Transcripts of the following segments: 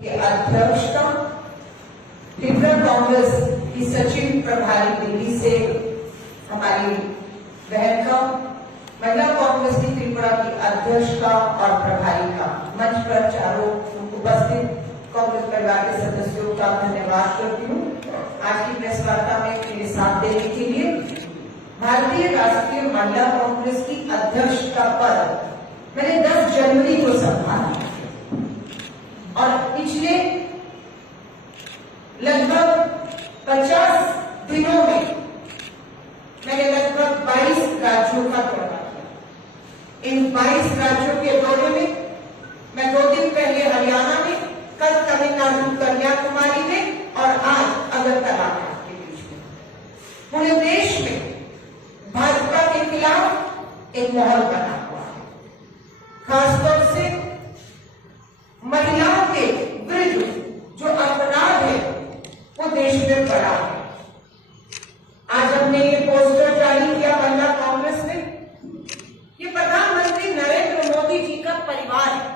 अध्यक्ष का त्रिपुरा कांग्रेस की सचिव प्रभारी दिल्ली से हमारी बहन का, महिला कांग्रेस की त्रिपुरा की अध्यक्ष का और प्रभारी का, मंच पर चारों उपस्थित कांग्रेस परिवार के सदस्यों का धन्यवाद करती हूँ आज की प्रेस वार्ता में मेरे साथ देने के लिए। भारतीय राष्ट्रीय महिला कांग्रेस की अध्यक्ष का पद मैंने 10 जनवरी को संभाला और पिछले लगभग 50 दिनों में मैंने लगभग 22 राज्यों का दौरा किया। इन 22 राज्यों के दौरे में मैं 2 दिन पहले हरियाणा में, कल तमिलनाडु कन्याकुमारी में और आज अगरतला के बीच में। पूरे देश में भाजपा के खिलाफ एक माहौल बना हुआ है, खासतौर से महिलाओं के विरुद्ध जो अपराध है वो देश में बढ़ा है। आज हमने ये पोस्टर जारी किया महिला कांग्रेस ने, ये प्रधानमंत्री नरेंद्र मोदी जी का परिवार है।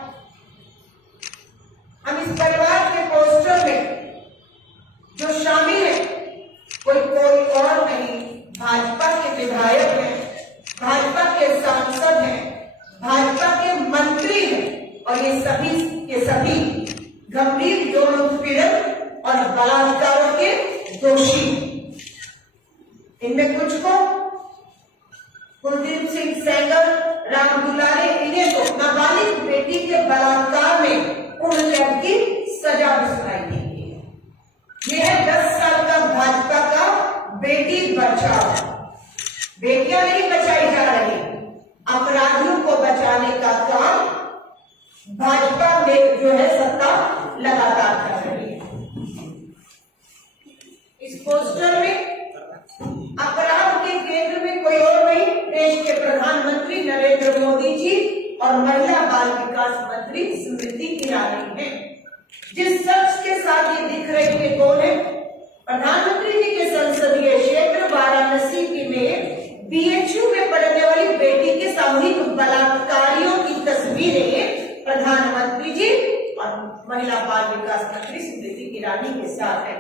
हम इस परिवार के पोस्टर में जो शामिल है कोई और नहीं, भाजपा के विधायक हैं, भाजपा के सांसद हैं, भाजपा के मंत्री हैं और ये सभी गंभीर यौन उत्पीड़न और बलात्कारों के दोषी। इनमें कुछ को कुलदीप सिंह सेंगर, राम दुलारे, इन्हें तो नाबालिग बेटी के बलात्कार में उम्रकैद की सजा भी सुनाई गई है। यह है 10 साल का भाजपा का बेटी बचाओ। बेटियां नहीं बचाई जा रही, अपराधियों को बचाने का काम भाजपा में जो है सत्ता लगातार कर रही है। इस पोस्टर में अपराध के केंद्र में कोई और नहीं, देश के प्रधानमंत्री नरेंद्र मोदी जी और महिला बाल विकास मंत्री स्मृति ईरानी है। जिस शख्स के साथ ये दिख रही है कौन है? प्रधानमंत्री जी के संसदीय क्षेत्र वाराणसी में बीएचयू में पढ़ने वाली बेटी के सामूहिक बलात्कारियों की तस्वीरें प्रधानमंत्री जी और महिला बाल विकास मंत्री स्मृति ईरानी के साथ है।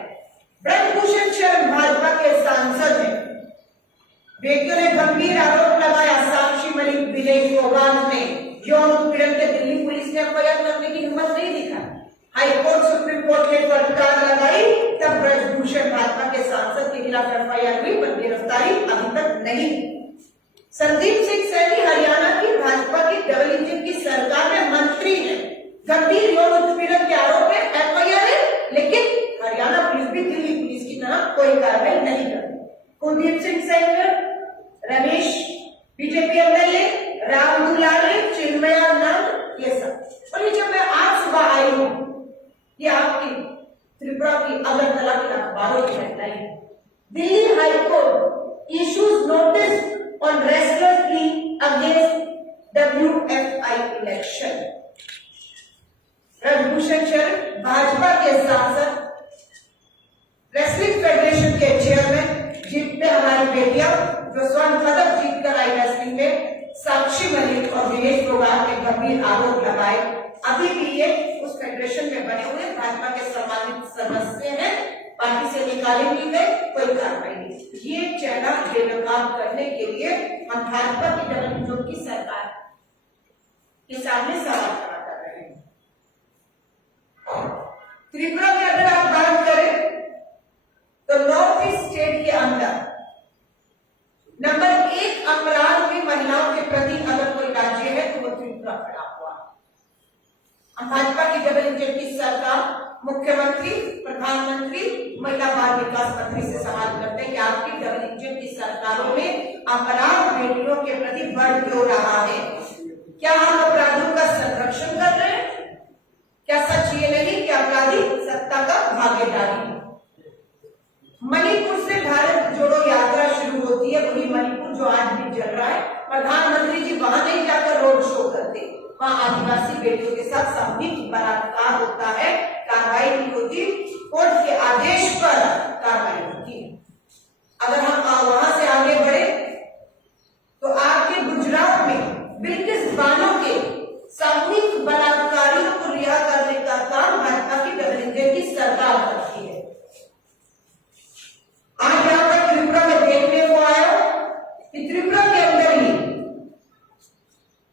ब्रजभूषण शरण भाजपा के सांसद हैं। बेटियों ने गंभीर आरोप लगाया, साक्षी मलिक, विजय फोगाट ने यौन उत्पीड़न के दिल्ली पुलिस ने एफआईआर करने की हिम्मत नहीं दिखाई। हाईकोर्ट, सुप्रीम कोर्ट ने फटकार लगाई, तब ब्रजभूषण भाजपा के सांसद के खिलाफ एफआईआर हुई पर गिरफ्तारी अभी तक नहीं। संदीप सिंह सैनी हरियाणा की भाजपा की डबल इंजन की सरकार में मंत्री है, गंभीर यौन उत्पीड़न के आरोप में एफआईआर है, लेकिन हरियाणा पुलिस भी दिल्ली पुलिस की तरह कोई कार्रवाई नहीं करती। कुलदीप सिंह सेंगर, रमेश बीजेपी एमएलए, राम दुलारे, चिन्मयानंद, ये सब। और ये जब मैं आज सुबह आई हूं, ये आपकी त्रिपुरा की अगरतला की अखबारों की हेडलाइन है। Delhi high court issues notice on wrestlers plea against WFI election। Brajbhushan Sharan Bhajpa के सांसद, रेसलिंग फेडरेशन के चेयरमैन, जिनपे हमारी बेटियां जो स्वर्ण पदक जीतकर आई रेसलिंग में, साक्षी मलिक और विजय फोगाट ने गंभीर आरोप लगाए। अभी भी ये उस फेडरेशन में बने हुए भाजपा के सम्मानित सदस्य हैं, पार्टी से निकाले नहीं गए, कोई कार्रवाई नहीं। ये चेहरा बेनकाब करने के लिए हम भाजपा की डबल इंजन की सरकार के सामने सवाल खड़ा कर रहे हैं। त्रिपुरा में अगर आप बात करें तो नॉर्थ ईस्ट स्टेट के अंदर नंबर 1 अपराध में महिलाओं के प्रति अगर कोई राज्य है तो वो त्रिपुरा खड़ा हुआ। हम भाजपा की डबल इंजन की सरकार, मुख्यमंत्री, प्रधानमंत्री, महिला बाल विकास मंत्री से सवाल करते हैं कि आपकी डबल इंजन की सरकारों में अपराध बेटियों के प्रति बढ़ क्यों रहा है? क्या हम अपराधियों का संरक्षण कर रहे हैं? क्या सच ये नहीं कि अपराधी सत्ता का भागीदारी है? मणिपुर से भारत जोड़ो यात्रा शुरू होती है, वही मणिपुर जो आज भी चल रहा है। प्रधानमंत्री जी वहां नहीं जाकर रोड शो करते, वहां आदिवासी बेटियों के साथ सामूहिक बलात्कार होता है।